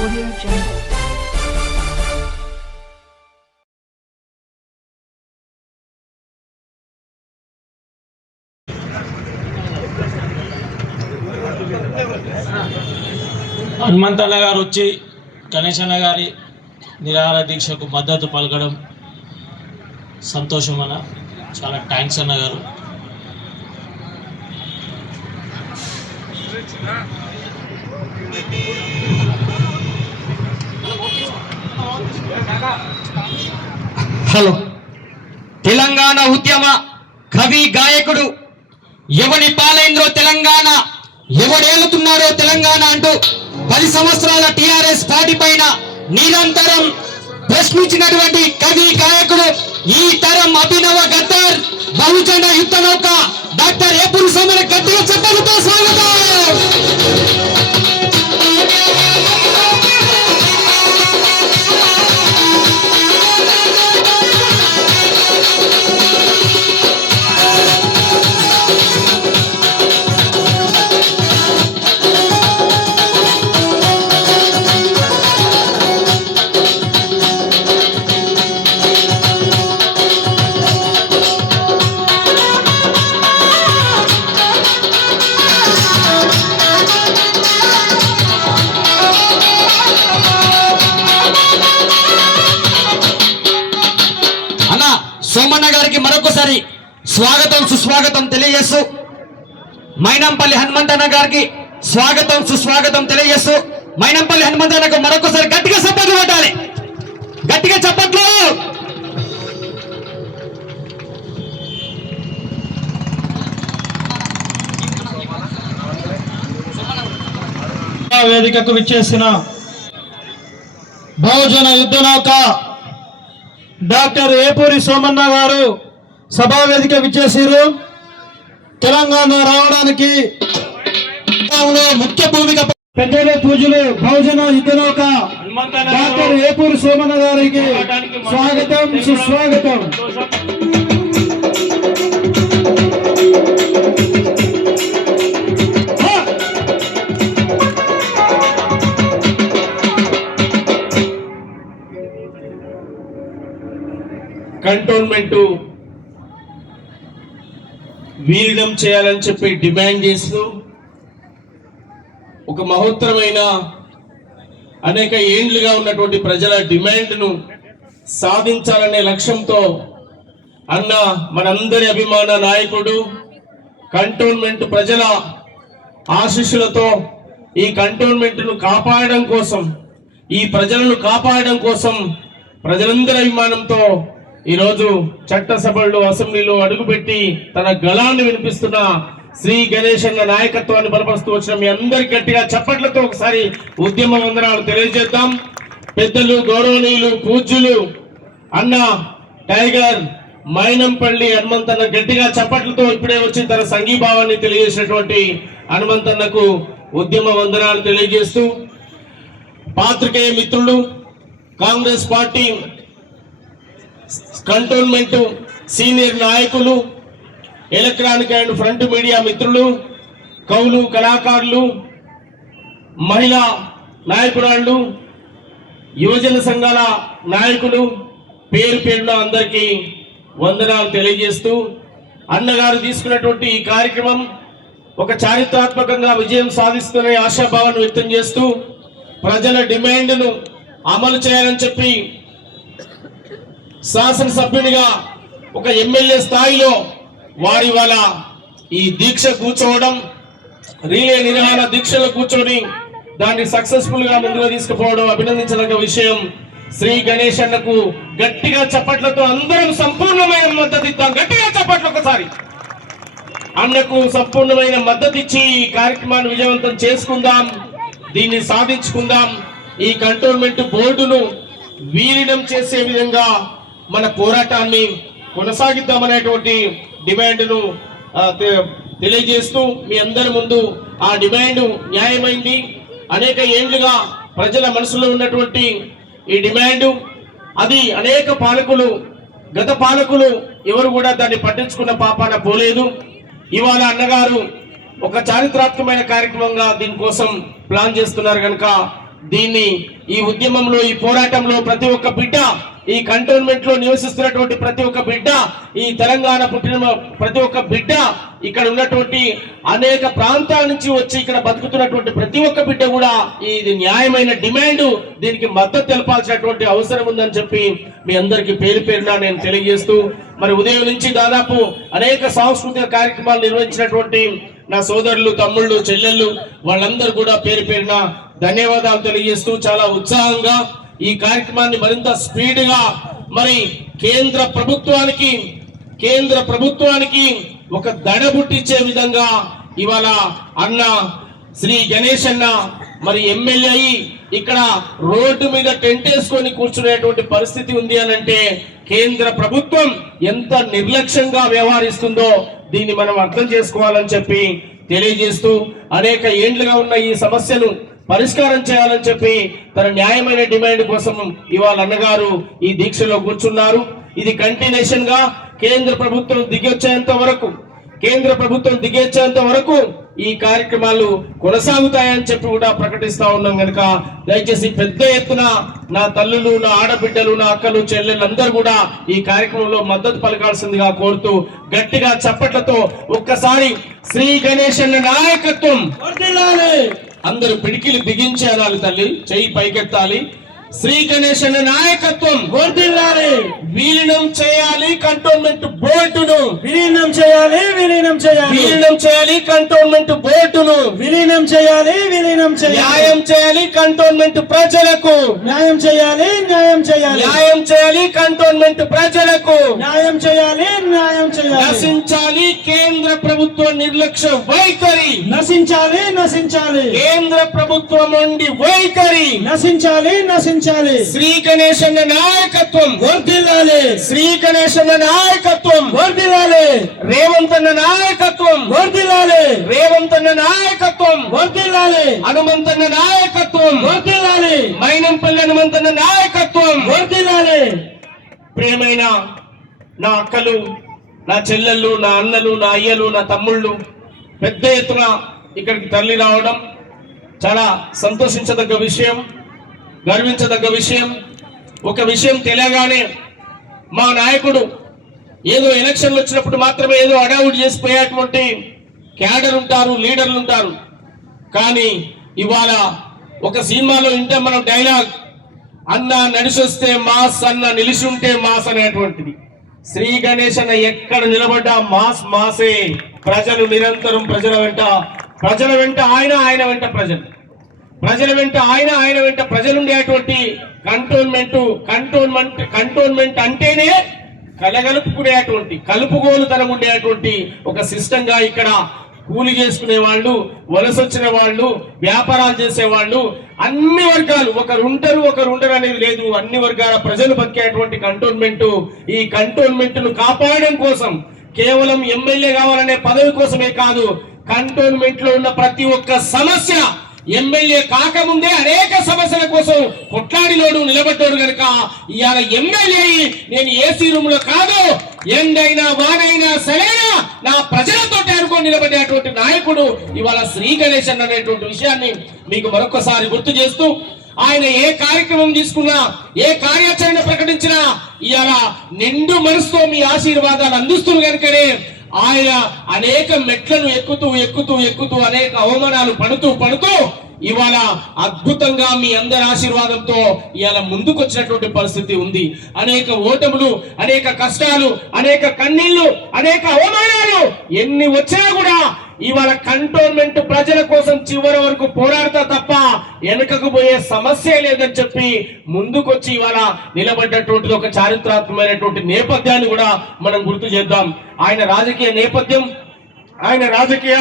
హనుమంతన్న గారు వచ్చి గణేష్ అన్న గారి నిరాహార దీక్షకు మద్దతు పలకడం సంతోషం అన్న, చాలా థ్యాంక్స్ అన్న గారు. హలో, తెలంగాణ ఉద్యమ కవి గాయకుడు ఎవడి పాలైందో తెలంగాణ, ఎవడేలుతున్నారో తెలంగాణ అంటూ 10 సంవత్సరాల టిఆర్ఎస్ పార్టీ పైన నిరంతరం ప్రశ్నించినటువంటి కవి గాయకుడు, ఈ తరం అభినవ గద్దర్, బహుజన యుద్ధ నౌక డాక్టర్ ఏపూరి సోమన్న గట్టిగా చెప్పలతో స్వాగతం. సోమన్న గారికి మరొకసారి స్వాగతం సుస్వాగతం తెలియజేస్తూ, మైనంపల్లి హనుమంతన్న గారికి స్వాగతం సుస్వాగతం తెలియజేస్తూ, మైనంపల్లి హనుమంతన్నకు మరొకసారి గట్టిగా చప్పట్లు కొట్టాలి, గట్టిగా చప్పట్లు. వేదికకు విచ్చేసిన బహుజన యుద్ధ నౌక డాక్టర్ ఏపూరి సోమన్న గారు సభా వేదిక విచ్చేసారు. తెలంగాణ రావడానికి ముఖ్య భూమిక పెద్దలు పూజలు బహుజన యుద్ధ నౌక డాక్టర్ ఏపూరి సోమన్న గారికి స్వాగతం సుస్వాగతం. కంటోన్మెంట్ వీరిడం చేయాలని చెప్పి డిమాండ్ చేస్తూ ఒక మహోత్తరమైన అనేక ఏండ్లుగా ఉన్నటువంటి ప్రజల డిమాండ్ను సాధించాలనే లక్ష్యంతో అన్న మనందరి అభిమాన నాయకుడు కంటోన్మెంట్ ప్రజల ఆశీస్సులతో ఈ కంటోన్మెంట్ను కాపాడడం కోసం, ఈ ప్రజలను కాపాడడం కోసం ప్రజలందరి అభిమానంతో ఈరోజు చట్టసభల్లో అసెంబ్లీలో అడుగుపెట్టి తన గళాన్ని వినిపిస్తున్న శ్రీ గణేష్ అన్న నాయకత్వాన్ని బలపరుస్తూ వచ్చిన మీ అందరి గట్టిగా చప్పట్లతో ఒకసారి ఉద్యమ వందనాలు తెలియజేద్దాం. పెద్దలు గౌరవనీయులు పూజ్యులు అన్న టైగర్ మైనంపల్లి హనుమంతన్న గట్టిగా చప్పట్లతో ఇప్పుడే వచ్చి తన సంఘీభావాన్ని తెలియజేసినటువంటి హనుమంతన్నకు ఉద్యమ వందనాలు తెలియజేస్తూ, పాత్రికేయ మిత్రులు, కాంగ్రెస్ పార్టీ కంటోన్మెంట్ సీనియర్ నాయకులు, ఎలక్ట్రానిక్ అండ్ ఫ్రంట్ మీడియా మిత్రులు, కవులు, కళాకారులు, మహిళా నాయకురాళ్ళు, యువజన సంఘాల నాయకులు, పేరు పేరున అందరికీ వందనాలు తెలియజేస్తూ, అన్నగారు తీసుకున్నటువంటి ఈ కార్యక్రమం ఒక చారిత్రాత్మకంగా విజయం సాధిస్తున్న ఆశాభావాన్ని వ్యక్తం చేస్తూ ప్రజల డిమాండ్ను అమలు చేయాలని చెప్పి శాసనసభ్యునిగా ఒక ఎమ్మెల్యే స్థాయిలో వారి వాళ్ళ ఈ దీక్ష కూర్చోవడం, రీలే నిరాహార దీక్షలో కూర్చొని దాన్ని సక్సెస్ఫుల్ గా ముందుగా తీసుకుపోవడం అభినందించదగ్గ విషయం. శ్రీ గణేష్ అన్నకు గట్టిగా చప్పట్లతో అందరం సంపూర్ణమైన మద్దతు ఇద్దాం. గట్టిగా చప్పట్లు ఒకసారి అన్నకు సంపూర్ణమైన మద్దతు ఇచ్చి ఈ కార్యక్రమాన్ని విజయవంతం చేసుకుందాం, దీన్ని సాధించుకుందాం. ఈ కంటోన్మెంట్ బోర్డును వీరిడం చేసే విధంగా మన పోరాటాన్ని కొనసాగిద్దామనేటువంటి డిమాండ్ను తెలియజేస్తూ మీ అందరి ముందు ఆ డిమాండ్ న్యాయమైంది. అనేక ఏండ్లుగా ప్రజల మనసులో ఉన్నటువంటి ఈ డిమాండ్, అది అనేక పాలకులు, గత పాలకులు ఎవరు కూడా దాన్ని పట్టించుకున్న పాపాన పోలేదు. ఇవాళ అన్నగారు ఒక చారిత్రాత్మకమైన కార్యక్రమంగా దీనికోసం ప్లాన్ చేస్తున్నారు కనుక దీన్ని ఈ ఉద్యమంలో ఈ పోరాటంలో ప్రతి ఒక్క బిడ్డ ఈ కంటోన్మెంట్ లో నివసిస్తున్నటువంటి ప్రతి ఒక్క బిడ్డ ఈ తెలంగాణ పుట్టిన ప్రతి ఒక్క బిడ్డ ఇక్కడ ఉన్నటువంటి అనేక ప్రాంతాల నుంచి వచ్చి ఇక్కడ బతుకుతున్నటువంటి ప్రతి ఒక్క బిడ్డ కూడా ఇది న్యాయమైన డిమాండ్, దీనికి మద్దతు తెలపాల్సినటువంటి అవసరం ఉందని చెప్పి మీ అందరికీ పేరు పేరున నేను తెలియజేస్తూ, మరి ఉదయం నుంచి దాదాపు అనేక సాంస్కృతిక కార్యక్రమాలు నిర్వహించినటువంటి నా సోదరులు, తమ్ముళ్ళు, చెల్లెళ్ళు వాళ్ళందరూ కూడా పేరు పేరున ధన్యవాదాలు తెలియజేస్తూ చాలా ఉత్సాహంగా ఈ కార్యక్రమాన్ని మరింత స్పీడ్ గా మరి కేంద్ర ప్రభుత్వానికి ఒక దడ పుట్టించే విధంగా ఇవాళ అన్న శ్రీ గణేష్ అన్న మరి ఎమ్మెల్యే అయి ఇక్కడ రోడ్డు మీద టెంట్ వేసుకొని కూర్చునేటువంటి పరిస్థితి ఉంది అని అంటే కేంద్ర ప్రభుత్వం ఎంత నిర్లక్ష్యంగా వ్యవహరిస్తుందో దీన్ని మనం అర్థం చేసుకోవాలని చెప్పి తెలియజేస్తూ, అనేక ఏండ్లుగా ఉన్న ఈ సమస్యను పరిష్కారం చేయాలని చెప్పి తన న్యాయమైన డిమాండ్ కోసం ఇవాళ అన్నగారు ఈ దీక్షలో కూర్చున్నారు. ఇది కంటిన్యూషన్ గా కేంద్ర ప్రభుత్వం దిగొచ్చేంత వరకు ఈ కార్యక్రమాలు కొనసాగుతాయని చెప్పి కూడా ప్రకటిస్తా ఉన్నాం. కనుక దయచేసి పెద్ద ఎత్తున నా తల్లులు, నా ఆడబిడ్డలు, నా అక్కలు, చెల్లెళ్ళందరూ కూడా ఈ కార్యక్రమంలో మద్దతు పలకాల్సిందిగా కోరుతూ గట్టిగా చప్పట్లతో ఒక్కసారి శ్రీ గణేష్ అన్న నాయకత్వం అందరూ పిడికిలు బిగించి అనాలి, తల్లి చెయ్యి పైకెత్తాలి. శ్రీ గణేష్ అన్న నాయకత్వం వర్ధిల్లాలి. విలీనం చేయాలి కంటోన్మెంట్ బోర్డును, విలీనం చేయాలి కంటోన్మెంట్ బోర్డును, న్యాయం చేయాలి కంటోన్మెంట్ ప్రజలకు, న్యాయం చేయాలి కంటోన్మెంట్ ప్రజలకు, నశించాలి కేంద్ర ప్రభుత్వ నిర్లక్ష్య వైఖరి, కేంద్ర ప్రభుత్వం నుండి వైఖరి నశించాలి. శ్రీ గణేష్ అన్న నాయకత్వం వర్ధిల్లాలి, శ్రీ గణేష్ అన్న నాయకత్వం వర్ధిల్లాలి, రేవంత్ అన్న నాయకత్వం వర్ధిల్లాలి, హనుమంతన్న నాయకత్వం వర్ధిల్లాలి, మైనంపల్లి హనుమంతన్న నాయకత్వం వర్ధిల్లాలి. ప్రియమైన నా అక్కలు, నా చెల్లెళ్ళు, నా అన్నలు, నా అయ్యలు, నా తమ్ముళ్ళు పెద్ద ఎత్తున ఇక్కడికి తరలి రావడం చాలా సంతోషించదగ్గ విషయం, గర్వించదగ్గ విషయం. ఒక విషయం తెలియగానే మా నాయకుడు ఏదో ఎలక్షన్లు వచ్చినప్పుడు మాత్రమే ఏదో అడావుడి చేసిపోయేటువంటి క్యాడర్ ఉంటారు, లీడర్లు ఉంటారు. కానీ ఇవాళ ఒక సినిమాలో ఇంటే మనం డైలాగ్, అన్న నడిచొస్తే మాస్, అన్న నిలిచి ఉంటే మాస్ అనేటువంటిది. శ్రీ గణేష్ అన్న ఎక్కడ నిలబడ్డా మాసే. ప్రజలు నిరంతరం ప్రజల వెంట ఆయన వెంట ప్రజల వెంట ఆయన వెంట ప్రజలుండేటువంటి కంటోన్మెంట్ అంటేనే కలగలుపుకునేటువంటి, కలుపుగోలుతనం ఉండేటువంటి ఒక సిస్టమ్ గా ఇక్కడ కూలి చేసుకునే వాళ్ళు, వలస వచ్చిన వాళ్ళు, వ్యాపారాలు చేసే వాళ్ళు, అన్ని వర్గాలు, ఒకరు ఉండరు అనేది లేదు, అన్ని వర్గాల ప్రజలు బతికేటువంటి ఈ కంటోన్మెంట్ ను కాపాడడం కోసం కేవలం ఎమ్మెల్యే కావాలనే పదవి కోసమే కాదు, కంటోన్మెంట్ లో ఉన్న ప్రతి ఒక్క సమస్య ఎమ్మెల్యే కాకముందే అనేక సమస్యల కోసం కొట్లాడిలోడు నిలబడ్డాడు. కనుక ఇవాళ ఎమ్మెల్యే నేను ఏసీ రూమ్ లో కాదు, ఎండైనా వానైనా సరైనా నా ప్రజలతో అనుకొని నిలబడేటువంటి నాయకుడు ఇవాళ శ్రీ గణేష్ అనేటువంటి విషయాన్ని మీకు మరొకసారి గుర్తు చేస్తూ, ఆయన ఏ కార్యక్రమం తీసుకున్నా, ఏ కార్యాచరణ ప్రకటించినా ఇవాళ నిండు మనసుతో మీ ఆశీర్వాదాలు అందిస్తున్నారు. కనుకనే ఆయన అనేక మెట్లను ఎక్కుతూ అనేక అవమానాలు పడుతూ ఇవాళ అద్భుతంగా మీ అందరి ఆశీర్వాదంతో ఇవాళ ముందుకొచ్చినటువంటి పరిస్థితి ఉంది. అనేక ఓటములు, అనేక కష్టాలు, అనేక కన్నీళ్లు, అనేక అవమానాలు ఎన్ని వచ్చినా కూడా ఇవాళ కంటోన్మెంట్ ప్రజల కోసం చివరి వరకు పోరాడతా తప్ప వెనుకకు పోయే సమస్య లేదని చెప్పి ముందుకొచ్చి ఇవాళ నిలబడ్డటువంటిది ఒక చారిత్రాత్మకమైనటువంటి నేపథ్యాన్ని కూడా మనం గుర్తు చేద్దాం. ఆయన రాజకీయ నేపథ్యం, ఆయన రాజకీయ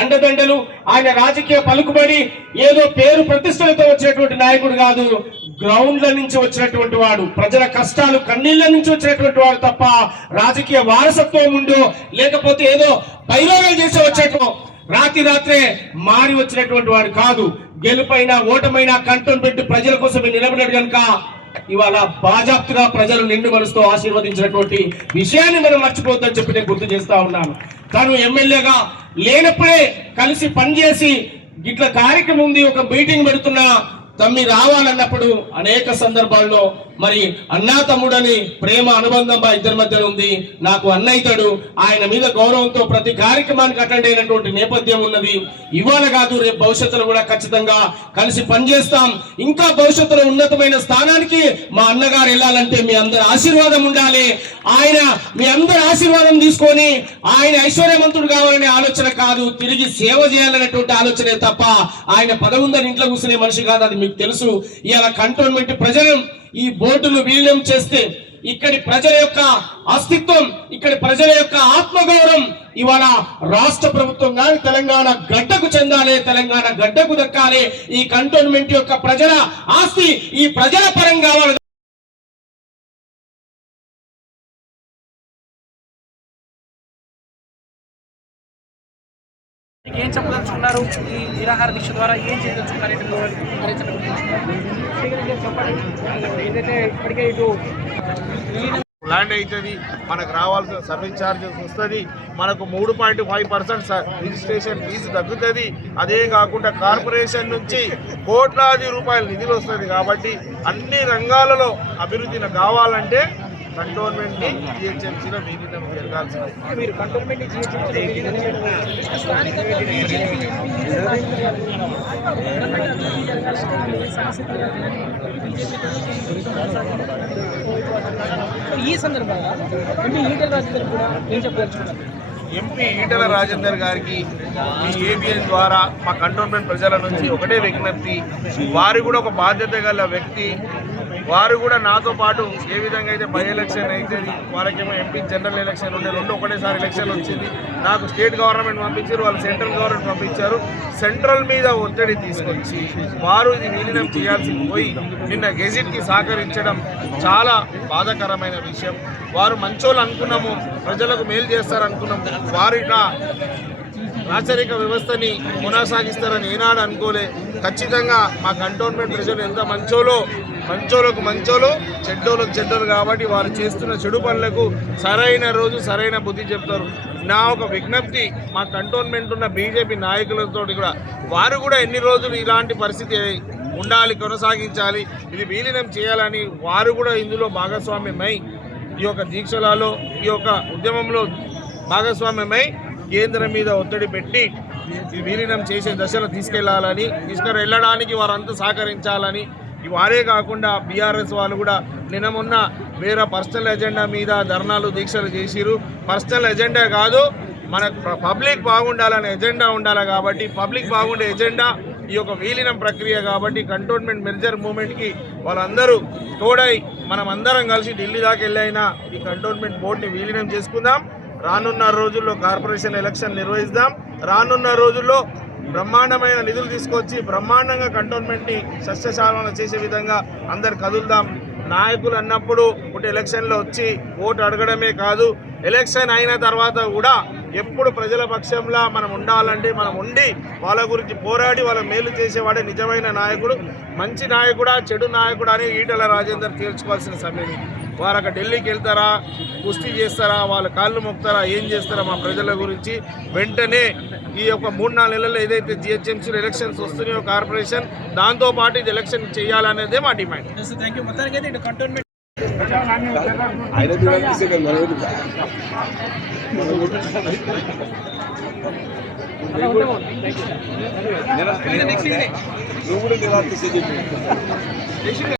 అండదండలు, ఆయన రాజకీయ పలుకుబడి ఏదో పేరు ప్రతిష్టలతో వచ్చినటువంటి నాయకుడు కాదు, గ్రౌండ్ల నుంచి వచ్చినటువంటి వాడు, ప్రజల కష్టాలు కన్నీళ్ల నుంచి వచ్చినటువంటి వాడు తప్ప రాజకీయ వారసత్వం ఉందో లేకపోతే ఏదో పైరోగాలు చేసి వచ్చేటో రాత్రే మారి వచ్చినటువంటి వాడు కాదు. గెలుపైనా ఓటమైనా కంటోన్మెంట్ ప్రజల కోసం నిలబడ్డాడు కనుక ఇవాళ బాజాప్తుగా ప్రజలు నిండు మనసుతో ఆశీర్వదించినటువంటి విషయాన్ని మనం మర్చిపోద్దని చెప్పి నేను గుర్తు చేస్తా ఉన్నాను. తను ఎమ్మెల్యేగా లేనప్పుడే కలిసి పనిచేసి ఇట్లా కార్యక్రమం ఉంది, ఒక మీటింగ్ పెడుతున్నా తమ్మి రావాలన్నప్పుడు అనేక సందర్భాల్లో మరి అన్నా తమ్ముడని ప్రేమ అనుబంధం మా ఇద్దరి మధ్యలో ఉంది. నాకు అన్నయ్యతాడు, ఆయన మీద గౌరవంతో ప్రతి కార్యక్రమానికి అటెండ్ అయినటువంటి నేపథ్యం ఉన్నది. ఇవాళ కాదు, రేపు భవిష్యత్తులో కూడా ఖచ్చితంగా కలిసి పనిచేస్తాం. ఇంకా భవిష్యత్తులో ఉన్నతమైన స్థానానికి మా అన్నగారు వెళ్ళాలంటే మీ అందరి ఆశీర్వాదం ఉండాలి. ఆయన మీ అందరి ఆశీర్వాదం తీసుకొని ఆయన ఐశ్వర్యవంతుడు కావాలనే ఆలోచన కాదు, తిరిగి సేవ చేయాలనేటువంటి ఆలోచనే తప్ప ఆయన పదవి ఉందని ఇంట్లో కూర్చునే మనిషి కాదు. అది మీకు తెలుసు. ఇవాళ కంటోన్మెంట్ ప్రజలు ఈ బోర్డును విలీనం చేస్తే ఇక్కడి ప్రజల యొక్క అస్తిత్వం, ఇక్కడి ప్రజల యొక్క ఆత్మగౌరవం ఇవాళ రాష్ట్ర ప్రభుత్వం కానీ తెలంగాణ గడ్డకు చెందాలి, తెలంగాణ గడ్డకు దక్కాలి. ఈ కంటోన్మెంట్ యొక్క ప్రజల ఆస్తి ఈ ప్రజల పరం కావాలి. ఏం చెప్పదలుచుకున్నారు? ఈ నిరాహార దీక్ష ద్వారా ఏం చేయదలుచుకున్నారు? ఏదైతే ఇప్పటికే ఇటు ల్యాండ్ అవుతుంది, మనకు రావాల్సిన సర్వీస్ ఛార్జెస్ వస్తుంది, మనకు 3.5% రిజిస్ట్రేషన్ ఫీజు తగ్గుతుంది. అదే కాకుండా కార్పొరేషన్ నుంచి కోట్లాది రూపాయల నిధులు వస్తుంది. కాబట్టి అన్ని రంగాలలో అభివృద్ధిని కావాలంటే కంటోన్మెంట్ని జిహెచ్ఎంసీలో విలీనం జరగాల్సింది. మీరు కంటోన్మెంట్ ఈ సందర్భంగా ఈటెల రాజేందర్ కూడా ఏం చెప్పదలుచుకున్నారు? ఎంపీ ఈటెల రాజేందర్ గారికి ఈ ఏబిఎన్ ద్వారా మా కంటోన్మెంట్ ప్రజల నుంచి ఒకటే విజ్ఞప్తి, వారు కూడా ఒక బాధ్యత గల వ్యక్తి. వారు కూడా నాతో పాటు ఏ విధంగా అయితే బై ఎలక్షన్ అవుతుంది, వాళ్ళకేమో ఎంపీ జనరల్ ఎలక్షన్ ఉండే, రెండు ఒకటేసారి ఎలక్షన్ వచ్చింది. నాకు స్టేట్ గవర్నమెంట్ పంపించారు, వాళ్ళు సెంట్రల్ గవర్నమెంట్ పంపించారు. సెంట్రల్ మీద ఒత్తిడి తీసుకొచ్చి వారు ఇది విలీనం చేయాల్సింది పోయి నిన్న గెజిట్కి సహకరించడం చాలా బాధాకరమైన విషయం. వారు మంచోళ్ళు అనుకున్నాము, ప్రజలకు మేలు చేస్తారు అనుకున్నాము. వారు ఇట్లా రాచరిక వ్యవస్థని కొనసాగిస్తారని ఏనాడు అనుకోలే. ఖచ్చితంగా మా కంటోన్మెంట్ ప్రజలు ఎంత మంచోళ్ళకు మంచోళ్ళు, చెడ్డోళ్ళకు చెడ్డోళ్ళు. కాబట్టి వారు చేస్తున్న చెడు పనులకు సరైన రోజు సరైన బుద్ధి చెప్తారు. నా ఒక విజ్ఞప్తి మా కంటోన్మెంట్ ఉన్న బీజేపీ నాయకులతో కూడా, వారు కూడా ఎన్ని రోజులు ఇలాంటి పరిస్థితి ఉండాలి, కొనసాగించాలి, ఇది విలీనం చేయాలని వారు కూడా ఇందులో భాగస్వామ్యమై ఈ యొక్క దీక్షలలో ఈ యొక్క ఉద్యమంలో భాగస్వామ్యమై కేంద్రం మీద ఒత్తిడి పెట్టి ఈ విలీనం చేసే దశలో తీసుకెళ్ళడానికి వారంతా సహకరించాలని. వారే కాకుండా బీఆర్ఎస్ వాళ్ళు కూడా నిన్న మొన్న వేరే పర్సనల్ ఎజెండా మీద ధర్నాలు దీక్షలు చేసిరు. పర్సనల్ ఎజెండా కాదు, మనకు పబ్లిక్ బాగుండాలనే ఎజెండా ఉండాలి. కాబట్టి పబ్లిక్ బాగుండే ఎజెండా ఈ యొక్క విలీనం ప్రక్రియ. కాబట్టి కంటోన్మెంట్ మెర్జర్ మూమెంట్కి వాళ్ళందరూ తోడై మనం అందరం కలిసి ఢిల్లీ దాకా వెళ్ళైనా ఈ కంటోన్మెంట్ బోర్డుని విలీనం చేసుకుందాం. రానున్న రోజుల్లో కార్పొరేషన్ ఎలక్షన్ నిర్వహిద్దాం. రానున్న రోజుల్లో బ్రహ్మాండమైన నిధులు తీసుకొచ్చి బ్రహ్మాండంగా కంటోన్మెంట్ని సస్యశాలన చేసే విధంగా అందరు కదులుదాం. నాయకులు అన్నప్పుడు ఒకటి ఎలక్షన్లో వచ్చి ఓటు అడగడమే కాదు, ఎలక్షన్ అయిన తర్వాత కూడా ఎప్పుడు ప్రజల పక్షంలో మనం ఉండాలంటే మనం ఉండి వాళ్ళ గురించి పోరాడి వాళ్ళ మేలు చేసేవాడే నిజమైన నాయకుడు. మంచి నాయకుడా చెడు నాయకుడా అని ఈటెల రాజేందర్ తేల్చుకోవాల్సిన సమయం. వారు అక్కడ ఢిల్లీకి వెళ్తారా, కుస్తీ చేస్తారా, వాళ్ళ కాళ్ళు మొక్కుతారా, ఏం చేస్తారా మా ప్రజల గురించి వెంటనే ఈ యొక్క 3-4 నెలల్లో ఏదైతే జిహెచ్ఎంసీ ఎలక్షన్స్ వస్తున్నాయో కార్పొరేషన్, దాంతోపాటు ఇది ఎలక్షన్ చేయాలనేదే మా డిమాండ్. కంటోన్మెంట్